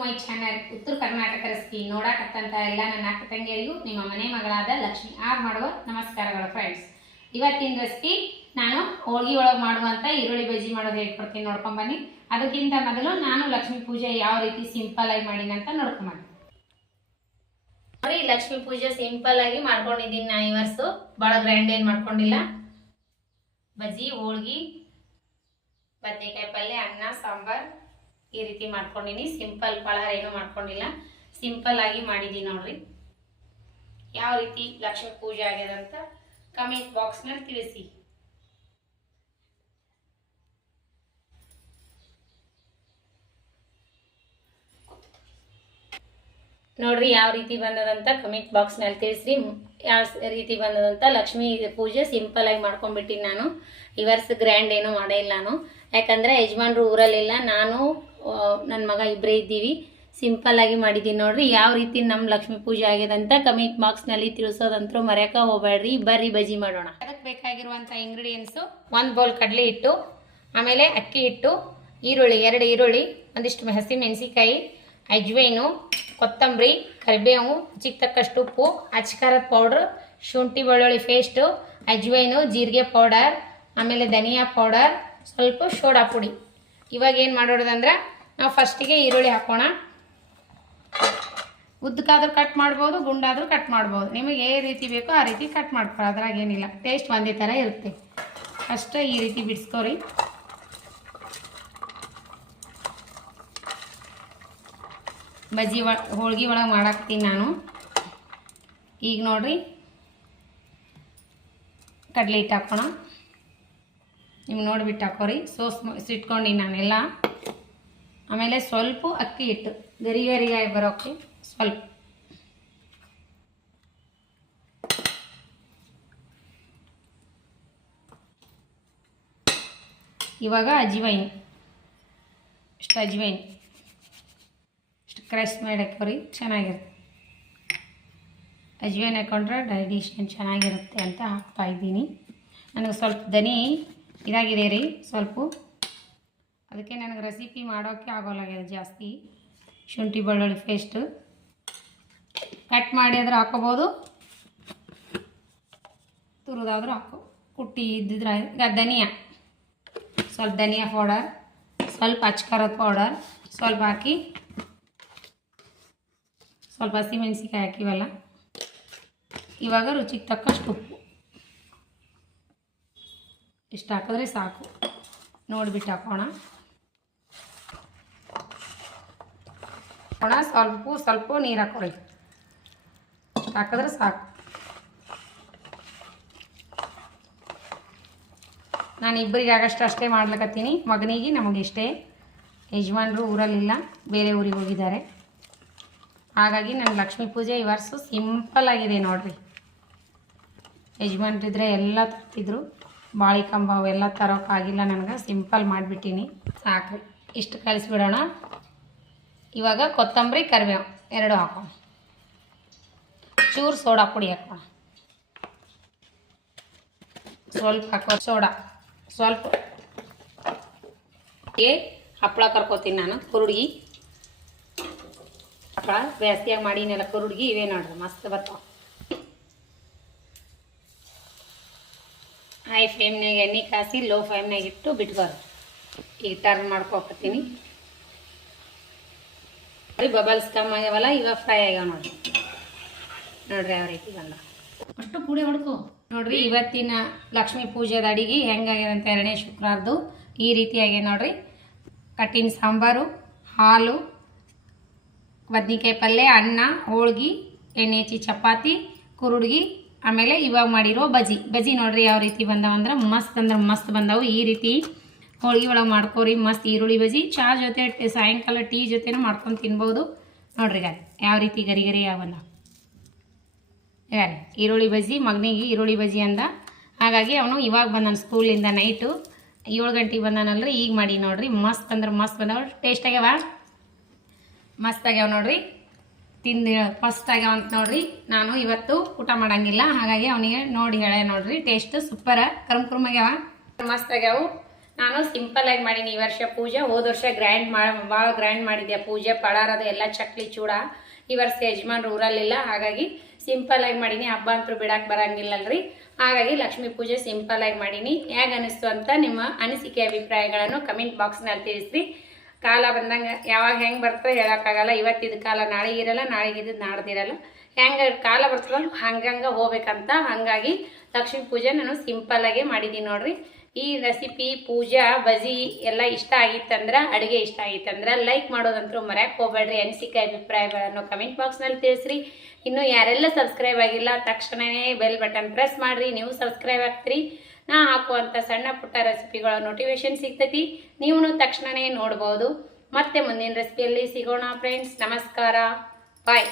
My channel ಉತ್ತರ Karnataka recipe ನೋಡಕತ್ತಂತ ಎಲ್ಲ ನನ್ನ ಅಕ್ಕ ತಂಗಿಯರಿಗೂ ನಿಮ್ಮ ಮನೆ ಮಗಳಾದ ಲಕ್ಷ್ಮಿ ಆರ್ ಮಾಡುವ ನಮಸ್ಕಾರಗಳು ಫ್ರೆಂಡ್ಸ್. ಇವತ್ತಿನ ರೆಸಿಪಿ ನಾನು ಹೋಳಿಗೆ ಒಳಗೆ ಮಾಡುವಂತ ಈರುಳ್ಳಿ ಬಜ್ಜಿ ಮಾಡೋದು ಹೇಳ್ಕೊಡ್ತೀನಿ, ನೋಡ್ಕೊಂಡ್ ಬನ್ನಿ. ಅದಕ್ಕಿಂತ ಮೊದಲು ನಾನು ಲಕ್ಷ್ಮೀ ಪೂಜೆ ಯಾವ ರೀತಿ ಸಿಂಪಲ್ ಆಗಿ ಮಾಡಿನ ಅಂತ ನೋಡ್ಕೊಂಡ್ ಬನ್ನಿ. ನೋಡಿ, ಲಕ್ಷ್ಮೀ ಪೂಜೆ ಸಿಂಪಲ್ ಆಗಿ ಮಾಡ್ಕೊಂಡಿದ್ದೀನಿ ನಾನು. ಈ ವರ್ಷ ಭಾಳ ಗ್ರ್ಯಾಂಡ್ ಏನು ಮಾಡ್ಕೊಂಡಿಲ್ಲ. ಬಜ್ಜಿ, ಹೋಳಿಗೆ, ಬದನೆಕಾಯಿ ಪಲ್ಯ, ಅನ್ನ, ಸಾಂಬಾರ್ ಈ ರೀತಿ ಮಾಡ್ಕೊಂಡಿನಿ. ಸಿಂಪಲ್ ಪಳಾರ ಏನು ಮಾಡ್ಕೊಂಡಿಲ್ಲ, ಸಿಂಪಲ್ ಆಗಿ ಮಾಡಿದ್ದೀನಿ ನೋಡ್ರಿ. ಯಾವ ರೀತಿ ಲಕ್ಷ್ಮೀ ಪೂಜೆ ಆಗ್ಯದಂತ ಕಮೆಂಟ್ ಬಾಕ್ಸ್ ನಲ್ಲಿ ತಿಳಿಸಿ. ನೋಡ್ರಿ ಯಾವ ರೀತಿ ಬಂದದಂತ ಕಮೆಂಟ್ ಬಾಕ್ಸ್ ನಲ್ಲಿ ತಿಳಿಸ್ರಿ. ಯಾವ ರೀತಿ ಬಂದದಂತ ಲಕ್ಷ್ಮೀ ಪೂಜೆ ಸಿಂಪಲ್ ಆಗಿ ಮಾಡ್ಕೊಂಡ್ಬಿಟ್ಟಿನಿ ನಾನು. ಈ ವರ್ಷ ಗ್ರ್ಯಾಂಡ್ ಏನೂ ಮಾಡೇ ಇಲ್ಲ ನಾನು, ಯಾಕಂದ್ರೆ ಯಜಮಾನ್ರು ಊರಲ್ಲಿಲ್ಲ, ನಾನು ನನ್ನ ಮಗ ಇಬ್ಬರೇ ಇದ್ದೀವಿ. ಸಿಂಪಲ್ ಆಗಿ ಮಾಡಿದ್ದೀನಿ ನೋಡ್ರಿ. ಯಾವ ರೀತಿ ನಮ್ಮ ಲಕ್ಷ್ಮೀ ಪೂಜೆ ಆಗ್ಯದಂತ ಕಮೆಂಟ್ ಬಾಕ್ಸ್ ನಲ್ಲಿ ತಿಳಿಸೋದಂತರೂ ಮರೆಯಕ ಹೋಗ್ಬೇಡ್ರಿ. ಬರ್ರಿ ಬಜ್ಜಿ ಮಾಡೋಣ. ಅದಕ್ಕೆ ಬೇಕಾಗಿರುವಂತ ಇಂಗ್ರೀಡಿಯೆಂಟ್ಸು: 1 ಬೌಲ್ ಕಡಲೆ ಹಿಟ್ಟು, ಆಮೇಲೆ ಅಕ್ಕಿ ಹಿಟ್ಟು, ಈರುಳ್ಳಿ 2 ಈರುಳ್ಳಿ, ಒಂದಿಷ್ಟು ಹಸಿ ಮೆಣಸಿಕಾಯಿ, ಅಜ್ವೈನು, ಕೊತ್ತಂಬರಿ, ಕರಿಬೇವು, ರುಚಿಗೆ ತಕ್ಕಷ್ಟು ಉಪ್ಪು, ಅಚ್ಕಾರದ ಪೌಡ್ರ್, ಶುಂಠಿ ಬೆಳ್ಳುಳ್ಳಿ ಪೇಸ್ಟು, ಅಜ್ವೈನು, ಜೀರಿಗೆ ಪೌಡರ್, ಆಮೇಲೆ ಧನಿಯಾ ಪೌಡರ್, ಸ್ವಲ್ಪ ಸೋಡಾ ಪುಡಿ. ಇವಾಗ ಏನು ಮಾಡೋದಂದ್ರೆ ನಾವು ಫಸ್ಟಿಗೆ ಈರುಳ್ಳಿ ಹಾಕೋಣ. ಉದ್ದಕ್ಕಾದ್ರೂ ಕಟ್ ಮಾಡ್ಬೋದು, ಗುಂಡಾದ್ರೂ ಕಟ್ ಮಾಡ್ಬೋದು. ನಿಮಗೆ ಯಾವ ರೀತಿ ಬೇಕೋ ಆ ರೀತಿ ಕಟ್ ಮಾಡ್ಕೊಳ್ಳಿ, ಅದ್ರಾಗ ಏನಿಲ್ಲ, ಟೇಸ್ಟ್ ಒಂದೇ ಥರ ಇರುತ್ತೆ. ಅಷ್ಟೇ ಈ ರೀತಿ ಬಿಡಿಸ್ಕೊರಿ. ಬಜ್ಜಿ ಹೋಳ್ಗೆ ಒಳಗೆ ಮಾಡಾಕ್ತೀನಿ ನಾನು. ಈಗ ನೋಡ್ರಿ, ಕಡಲೆ ಹಿಟ್ಟು ಹಾಕೋಣ. ನೀವು ನೋಡಿಬಿಟ್ಟು ಹಾಕೋರಿ. ಸಿಟ್ಕೊಂಡಿನಿ ನಾನೆಲ್ಲ. ಆಮೇಲೆ ಸ್ವಲ್ಪ ಅಕ್ಕಿ ಹಿಟ್ಟು ಗರಿಗಾಯಿ ಬರೋಕ್ಕೆ ಸ್ವಲ್ಪ. ಇವಾಗ ಅಜ್ವೈನ್, ಇಷ್ಟು ಅಜ್ವೈನ್ ಇಷ್ಟು ಕ್ರಶ್ ಮಾಡಿ ಹಾಕೋರಿ, ಚೆನ್ನಾಗಿರುತ್ತೆ. ಅಜ್ವೈನ್ ಹಾಕೊಂಡ್ರೆ ಡೈಜೆಷನ್ ಚೆನ್ನಾಗಿರುತ್ತೆ ಅಂತ ಹಾಕ್ತಾ ಇದ್ದೀನಿ. ನನಗೆ ಸ್ವಲ್ಪ ದನಿ ಇದಾಗಿದೆ ರೀ ಸ್ವಲ್ಪ, ಅದಕ್ಕೆ ನನಗೆ ರೆಸಿಪಿ ಮಾಡೋಕ್ಕೆ ಆಗೋಲ್ಲಾಗ್ಯದ ಜಾಸ್ತಿ. ಶುಂಠಿ ಬೆಳ್ಳುಳ್ಳಿ ಪೇಸ್ಟು ಕಟ್ ಮಾಡಿ ಆದ್ರೆ ಹಾಕೋಬೋದು, ತುರಿದಾದ್ರೂ ಹಾಕೋ, ಕುಟ್ಟಿ ಇದ್ದಿದ್ರೆ. ಈಗ ಧನಿಯಾ, ಸ್ವಲ್ಪ ಧನಿಯಾ ಪೌಡರ್, ಸ್ವಲ್ಪ ಅಚ್ಕಾರದ ಪೌಡರ್ ಸ್ವಲ್ಪ ಹಾಕಿ, ಸ್ವಲ್ಪ ಹಸಿಮೆಣಸಿಕಾಯಿ ಹಾಕಿವಲ್ಲ. ಇವಾಗ ರುಚಿಗೆ ತಕ್ಕಷ್ಟು ಉಪ್ಪು ಇಷ್ಟು ಹಾಕಿದ್ರೆ ಸಾಕು. ನೋಡಿಬಿಟ್ಟು ಹಾಕೋಣ. ಸ್ವಲ್ಪ ನೀರು ಹಾಕೋರಿ, ಹಾಕಿದ್ರೆ ಸಾಕು. ನಾನು ಇಬ್ಬರಿಗೆ ಆಗಷ್ಟು ಅಷ್ಟೇ ಮಾಡ್ಲಿಕ್ಕತ್ತೀನಿ. ಮಗನಿಗೆ ನಮಗೆ ಇಷ್ಟೇ. ಯಜಮಾನ್ರು ಊರಲ್ಲಿಲ್ಲ, ಬೇರೆ ಊರಿಗೆ ಹೋಗಿದ್ದಾರೆ. ಹಾಗಾಗಿ ನನ್ನ ಲಕ್ಷ್ಮೀ ಪೂಜೆ ಈ ವರ್ಷ ಸಿಂಪಲ್ ಆಗಿದೆ ನೋಡ್ರಿ. ಯಜಮಾನ್ರಿದ್ರೆ ಎಲ್ಲ ತರ್ತಿದ್ರು, ಬಾಳೆ ಕಂಬ ಅವೆಲ್ಲ ತರೋಕ್ಕಾಗಿಲ್ಲ ನನಗೆ. ಸಿಂಪಲ್ ಮಾಡಿಬಿಟ್ಟಿನಿ, ಸಾಕ್ರಿ. ಇಷ್ಟು ಕಳಿಸ್ಬಿಡೋಣ. ಇವಾಗ ಕೊತ್ತಂಬರಿ, ಕರಿಬೇವು 2 ಹಾಕೋಣ. ಚೂರು ಸೋಡಾ ಪುಡಿ ಹಾಕೋಣ, ಸ್ವಲ್ಪ ಹಾಕೋ ಸೋಡಾ ಸ್ವಲ್ಪ. ಹಪ್ಪಳ ಕರ್ಕೋತೀನಿ ನಾನು, ಕುರುಡ್ಗಿ ಹಪ್ಪಳ ಬೇಸಿಯಾಗಿ ಮಾಡಿನೆಲ್ಲ ಕುರುಡ್ಗಿ. ಇವೇ ನೋಡ್ರಿ ಮಸ್ತ್ ಬರ್ತಾವೆ. ಹೈ ಫ್ಲೇಮ್ನಾಗ ಎಣ್ಣೆ ಕಾಸಿ ಲೋ ಫ್ಲೇಮ್ನಾಗ ಇಟ್ಟು ಬಿಟ್ಬಾರ್ದು. ಈಗ ಟರ್ನ್ ಮಾಡ್ಕೊತೀನಿ. ಬಬಲ್ಸ್ ಕಮ್ಮಿ ಆಗ್ಯಾವಲ್ಲ, ಇವಾಗ ಫ್ರೈ ಆಗ್ಯಾವ ನೋಡ್ರಿ. ನೋಡ್ರಿ ಯಾವ ರೀತಿ ಬಂದ ಅಷ್ಟು ಪುಡಿ ಹೊಡ್ಕೊ ನೋಡ್ರಿ. ಇವತ್ತಿನ ಲಕ್ಷ್ಮೀ ಪೂಜೆದ ಅಡಿಗೆ ಹೆಂಗಾಗ್ಯದ ಅಂತ 2ನೇ ಶುಕ್ರವಾರದ್ದು ಈ ರೀತಿ ಆಗ್ಯದ ನೋಡ್ರಿ. ಕಟ್ಟಿನ ಸಾಂಬಾರು, ಹಾಲು, ಬದ್ನಿಕಾಯಿ ಪಲ್ಯ, ಅನ್ನ, ಹೋಳ್ಗೆ, ಎಣ್ಣೆ ಹಚ್ಚಿ ಚಪಾತಿ, ಕುರುಡ್ಗಿ, ಆಮೇಲೆ ಇವಾಗ ಮಾಡಿರೋ ಬಜ್ಜಿ ನೋಡ್ರಿ ಯಾವ ರೀತಿ ಬಂದವಂದ್ರೆ ಮಸ್ತ್ ಅಂದ್ರೆ ಮಸ್ತ್ ಬಂದವು. ಈ ರೀತಿ ಹೋಳ್ಗೆ ಒಳಗೆ ಮಾಡ್ಕೋರಿ, ಮಸ್ತ್ ಈರುಳ್ಳಿ ಬಜ್ಜಿ. ಚಹಾ ಜೊತೆ, ಸಾಯಂಕಾಲ ಟೀ ಜೊತೆನೂ ಮಾಡ್ಕೊಂಡು ತಿನ್ಬೋದು ನೋಡ್ರಿ. ಯಾವ ರೀತಿ ಗರಿ ಯಾವ ಬಂದ. ಈರುಳ್ಳಿ ಬಜ್ಜಿ, ಮಗನಿಗೆ ಈರುಳ್ಳಿ ಬಜ್ಜಿ ಅಂದ. ಹಾಗಾಗಿ ಅವನು ಇವಾಗ ಬಂದಾನ ಸ್ಕೂಲಿಂದ. ನೈಟು 7 ಗಂಟೆಗೆ ಬಂದಾನಲ್ರಿ. ಈಗ ಮಾಡಿ ನೋಡ್ರಿ, ಮಸ್ತ್ ಅಂದ್ರೆ ಮಸ್ತ್ ಬಂದವ. ಟೇಸ್ಟ್ ಆಗ್ಯಾವ, ಮಸ್ತ್ ಆಗ್ಯಾವ ನೋಡ್ರಿ. ತಿಂದು ಫಸ್ಟ್ ಆಗ್ಯಾವ ಅಂತ ನೋಡ್ರಿ. ನಾನು ಇವತ್ತು ಊಟ ಮಾಡಂಗಿಲ್ಲ, ಹಾಗಾಗಿ ಅವನಿಗೆ ನೋಡಿ ಹೇಳ ನೋಡ್ರಿ. ಟೇಸ್ಟ್ ಸೂಪರ, ಕರ್ಮ್ ಆಗ್ಯಾವ, ಮಸ್ತ್ ಆಗ್ಯಾವು. ನಾನು ಸಿಂಪಲ್ ಆಗಿ ಮಾಡೀನಿ ಈ ವರ್ಷ ಪೂಜೆ. ಹೋದ ವರ್ಷ ಭಾಳ ಗ್ರ್ಯಾಂಡ್ ಮಾಡಿದ್ದೆ ಪೂಜೆ, ಪಳಾರದ ಎಲ್ಲ ಚಕ್ಲಿ ಚೂಡ. ಈ ವರ್ಷ ಯಜಮಾನ್ರು ಊರಲ್ಲಿಲ್ಲ, ಹಾಗಾಗಿ ಸಿಂಪಲ್ ಆಗಿ ಮಾಡೀನಿ. ಹಬ್ಬ ಅಂತೂ ಬಿಡಕ್ಕೆ ಬರಂಗಿಲ್ಲಲ್ರಿ, ಹಾಗಾಗಿ ಲಕ್ಷ್ಮೀ ಪೂಜೆ ಸಿಂಪಲ್ ಆಗಿ ಮಾಡೀನಿ. ಹೇಗೆ ಅನಿಸ್ತು ಅಂತ ನಿಮ್ಮ ಅನಿಸಿಕೆ ಅಭಿಪ್ರಾಯಗಳನ್ನು ಕಮೆಂಟ್ ಬಾಕ್ಸ್ನಲ್ಲಿ ತಿಳಿಸ್ರಿ. ಕಾಲ ಬಂದಂಗೆ ಯಾವಾಗ ಹೆಂಗೆ ಬರ್ತದೆ ಹೇಳೋಕ್ಕಾಗಲ್ಲ. ಇವತ್ತಿದ್ದು ಕಾಲ ನಾಳೆಗಿರಲ್ಲ, ನಾಳೆಗಿದ್ದು ನಾಡ್ದಿರಲ್ಲ. ಹೆಂಗೆ ಕಾಲ ಬರ್ತದ ಹಂಗಂಗೆ ಹೋಗ್ಬೇಕಂತ, ಹಾಗಾಗಿ ಲಕ್ಷ್ಮೀ ಪೂಜೆ ನಾನು ಸಿಂಪಲ್ಲಾಗೆ ಮಾಡಿದ್ದೀನಿ ನೋಡ್ರಿ. ಈ ರೆಸಿಪಿ ಪೂಜಾ ಬಜಿ ಎಲ್ಲ ಇಷ್ಟ ಆಗಿತ್ತಂದ್ರೆ, ಅಡುಗೆ ಇಷ್ಟ ಆಗಿತ್ತಂದ್ರೆ ಲೈಕ್ ಮಾಡೋದಂತೂ ಮರ್ಯಾಕೆ ಹೋಗ್ಬೇಡ್ರಿ. ಅನಿಸಿಕೆ ಅಭಿಪ್ರಾಯಗಳನ್ನು ಕಮೆಂಟ್ ಬಾಕ್ಸ್ನಲ್ಲಿ ತಿಳಿಸ್ರಿ. ಇನ್ನು ಯಾರೆಲ್ಲ ಸಬ್ಸ್ಕ್ರೈಬ್ ಆಗಿಲ್ಲ ತಕ್ಷಣವೇ ಬೆಲ್ ಬಟನ್ ಪ್ರೆಸ್ ಮಾಡಿರಿ, ನೀವು ಸಬ್ಸ್ಕ್ರೈಬ್ ಆಗ್ತೀರಿ. ನಾ ಹಾಕುವಂಥ ಸಣ್ಣ ಪುಟ್ಟ ರೆಸಿಪಿಗಳ ನೋಟಿಫಿಕೇಶನ್ ಸಿಗ್ತೈತಿ, ನೀವು ತಕ್ಷಣವೇ ನೋಡ್ಬೋದು. ಮತ್ತೆ ಮುಂದಿನ ರೆಸಿಪಿಯಲ್ಲಿ ಸಿಗೋಣ ಫ್ರೆಂಡ್ಸ್. ನಮಸ್ಕಾರ, ಬಾಯ್.